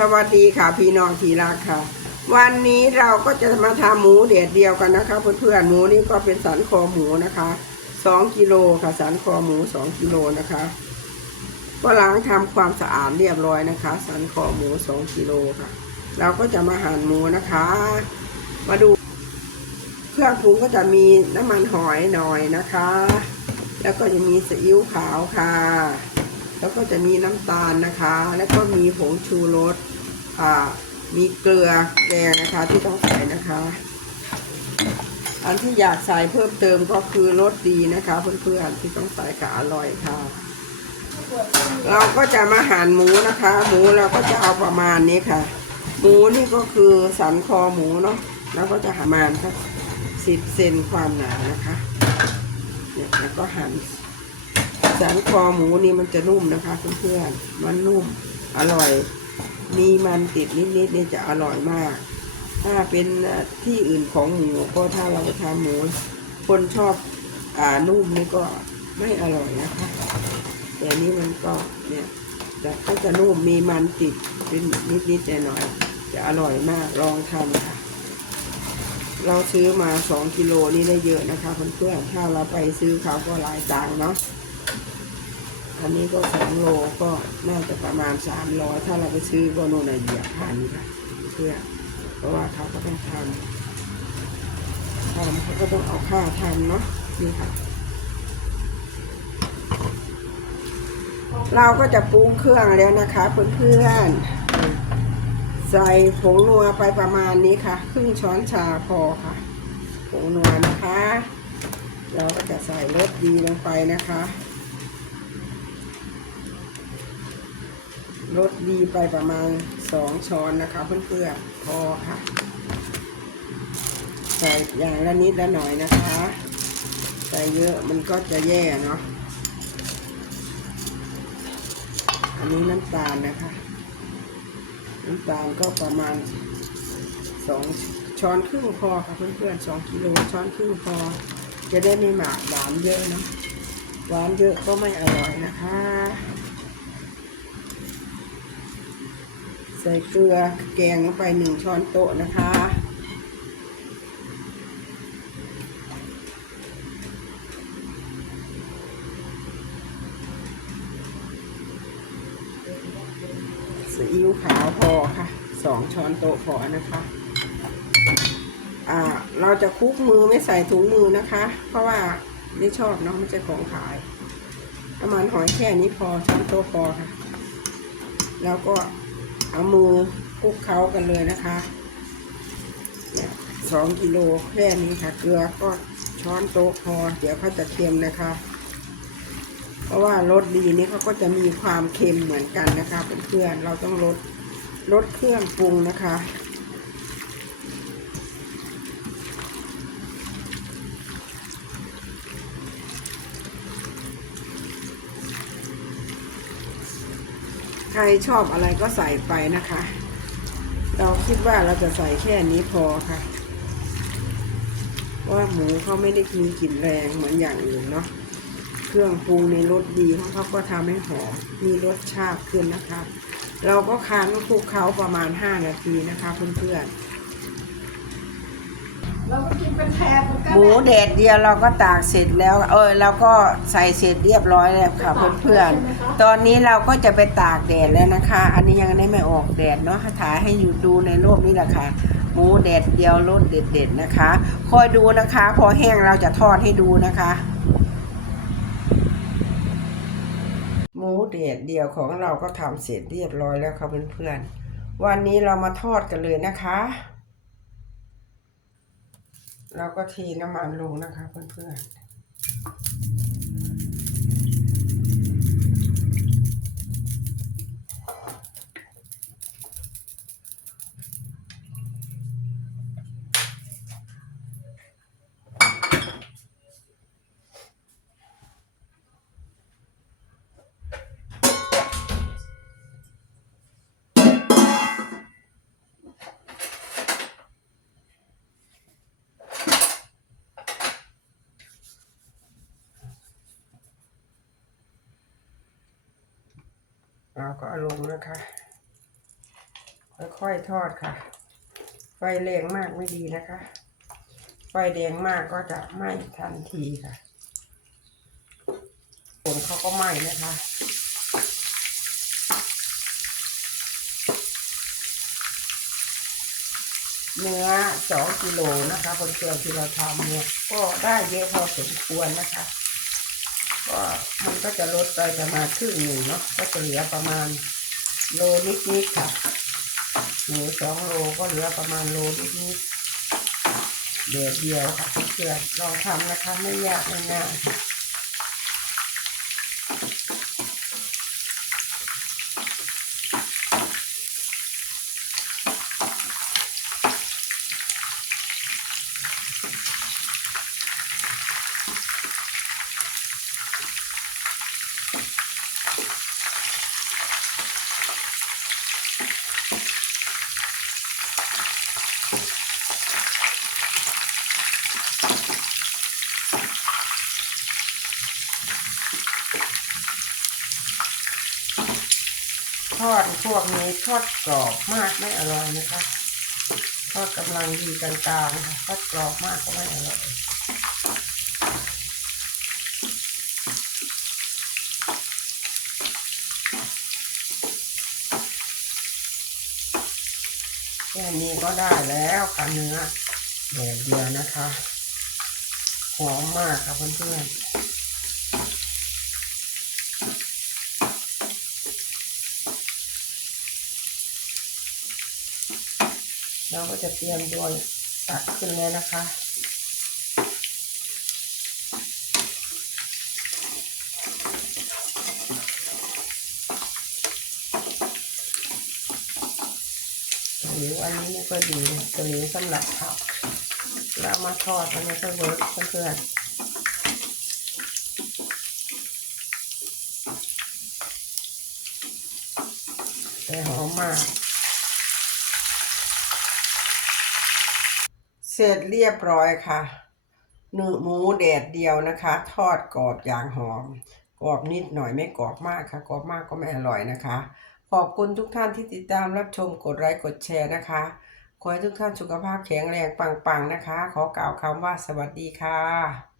สวัสดีค่ะพี่น้องทีรักค่ะ วันนี้เราก็จะมาทำหมูเด็ดเดียวกันนะคะเพื่อนๆหมูนี่ก็เป็นสันคอหมูนะคะสองกิโลค่ะสันคอหมูสองกิโลนะคะก็ล้างทำความสะอาดเรียบร้อยนะคะ สันคอหมูสองกิโลค่ะ เราก็จะมาหั่นหมูนะคะ มาดูเครื่องปรุงก็จะมีน้ำมันหอยหน่อยนะคะ แล้วก็จะมีซีอิ๊วขาวค่ะ แล้วก็จะมีน้ำตาลนะคะ แล้วก็มีผงชูรสอ่ามีเกลือแกงนะคะที่ต้องใส่นะคะ อันที่อยากใส่เพิ่มเติมก็คือรสดีนะคะ เพื่อนๆที่ต้องใส่กับอร่อยค่ะ เราก็จะมาหั่นหมูนะคะ หมูเราก็จะเอาประมาณนี้ค่ะ หมูนี่ก็คือสันคอหมูเนาะแล้วก็จะหั่นมาสักสิบเซนความหนานะคะเนี่ยแล้วก็หั่น สันคอหมูนี่มันจะนุ่มนะคะเพื่อนๆมันนุ่มอร่อย มีมันติดนิดๆนี่จะอร่อยมาก ถ้าเป็นที่อื่นของหมูก็ถ้าเราทำหมู คนชอบอ่านุ่มนี่ก็ไม่อร่อยนะคะแต่นี่มันก็เนี่ยแต่ก็จะนุ่มมีมันติดเป็นนิดๆหน่อยๆจะอร่อยมากลองทำค่ะเราซื้อมาสองกิโลนี่ได้เยอะนะคะเพื่อนๆถ้าเราไปซื้อเขาก็หลายตังเนาะ อันนี้ก็สองโลก็น่าจะประมาณสามร้อยถ้าเราไปซื้อก็โน่นนะเหยียบพันค่ะเพื่อเพราะว่าเขาก็ต้องทำทำเขาก็ต้องเอาค่าทำเนาะนี่ค่ะ เราก็จะปรุงเครื่องแล้วนะคะเพื่อนๆใส่ผงนัวไปประมาณนี้ค่ะ ครึ่งช้อนชาพอค่ะผงนัวนะคะ เราก็จะใส่รสดีลงไปนะคะ รสดีไปประมาณสองช้อนนะคะเพื่อนๆพอค่ะใส่อย่างละนิดละหน่อยนะคะใส่เยอะมันก็จะแย่เนาะอันนี้น้ำตาลนะคะ น้ำตาลก็ประมาณสองช้อนครึ่งพอค่ะเพื่อนๆสองกิโลช้อนครึ่งพอ จะได้ไม่หมากหวานเยอะนะหวานเยอะก็ไม่อร่อยนะคะ ใส่เกลือแกงลงไปหนึ่งช้อนโต๊ะนะคะ ซีอิ๊วขาวพอค่ะสองช้อนโต๊ะพอนะคะเราจะคลุกมือไม่ใส่ถุงมือนะคะ เพราะว่าไม่ชอบเนาะไม่ใช่ของขายประมาณหอยแค่นี้พอช้อนโต๊ะพอค่ะ แล้วก็ เอามือคลุกเคล้ากันเลยนะคะสองกิโลแค่นี้ค่ะ เกลือก็ช้อนโต๊ะพอ เดี๋ยวเขาจะเค็มนะคะ เพราะว่ารสดีนี้เขาก็จะมีความเค็มเหมือนกันนะคะเพื่อนๆเราต้องลดลดเครื่องปรุงนะคะ ใครชอบอะไรก็ใส่ไปนะคะ เราคิดว่าเราจะใส่แค่นี้พอค่ะว่าหมูเขาไม่ได้มีกลิ่นแรงเหมือนอย่างอื่นเนาะเครื่องปรุงในรสดีเพราะเขาก็ทำให้หอมมีรสชาติขึ้นนะคะ เราก็ค้างคลุกเคล้าประมาณ 5 นาทีนะคะเพื่อนเราก็กิน เป็นแทนเหมือนกัๆนหมูแดดเดียวเราก็ตากเสร็จแล้ว เออเราก็ใส่เสร็จเรียบร้อยแล้วค่ะเพื่อนๆตอนนี้เราก็จะไปตากแดดแล้วนะคะ อันนี้ยังได้ไม่ออกแดดเนาะถ่ายให้อยู่ดูในรูปนี้แหละค่ะหมูแดดเดียวรสเด็ดๆนะคะ คอยดูนะคะ พอแห้งเราจะทอดให้ดูนะคะหมูเด็ดเดียวของเราก็ทำเสร็จเรียบร้อยแล้วค่ะเพื่อนๆวันนี้เรามาทอดกันเลยนะคะ เราก็เทน้ำมันลงนะคะเพื่อนๆ เราก็เอาลงนะคะ ค่อยๆทอดค่ะ ไฟแรงมากไม่ดีนะคะ ไฟแดงมากก็จะไหม้ทันทีค่ะผลเขาก็ไหม้นะคะเนื้อสองกิโลนะคะคนเกลือที่เราทำเนี่ยก็ได้เยอะพอสมควรนะคะ ก็มันก็จะลดไปประมาณครึ่งหนึ่งเนาะก็จะเหลือประมาณโลนิดๆค่ะหมูสองโลก็เหลือประมาณโลนิดๆเดียวเดียวค่ะเพื่อนลองทำนะคะไม่ยากไม่ง่าย ทอดพวกนี้ทอดกรอบมากไม่อร่อยนะคะทอดกำลังดีกลางๆค่ะทอดกรอบมากก็ไม่อร่อยแค่นี้ก็ได้แล้วค่ะเนื้อแดดเดียวนะคะหอมมากค่ะเพื่อนๆ เราก็จะเตรียมดวยตักขึ้นเลยนะคะหรืออันนี้ก็ดีตัวนี้สำหรับเผาแล้วมาทอดอันนี้ก็เวิร์กเพื่อนแต่หอมมาก เสร็จเรียบร้อยค่ะเนื้อหมูแดดเดียวนะคะ ทอดกรอบอย่างหอม กรอบนิดหน่อยไม่กรอบมากค่ะ กรอบมากก็ไม่อร่อยนะคะ ขอบคุณทุกท่านที่ติดตามรับชมกดไลค์กดแชร์นะคะ ขอให้ทุกท่านสุขภาพแข็งแรงปังๆนะคะ ขอกล่าวคำว่าสวัสดีค่ะ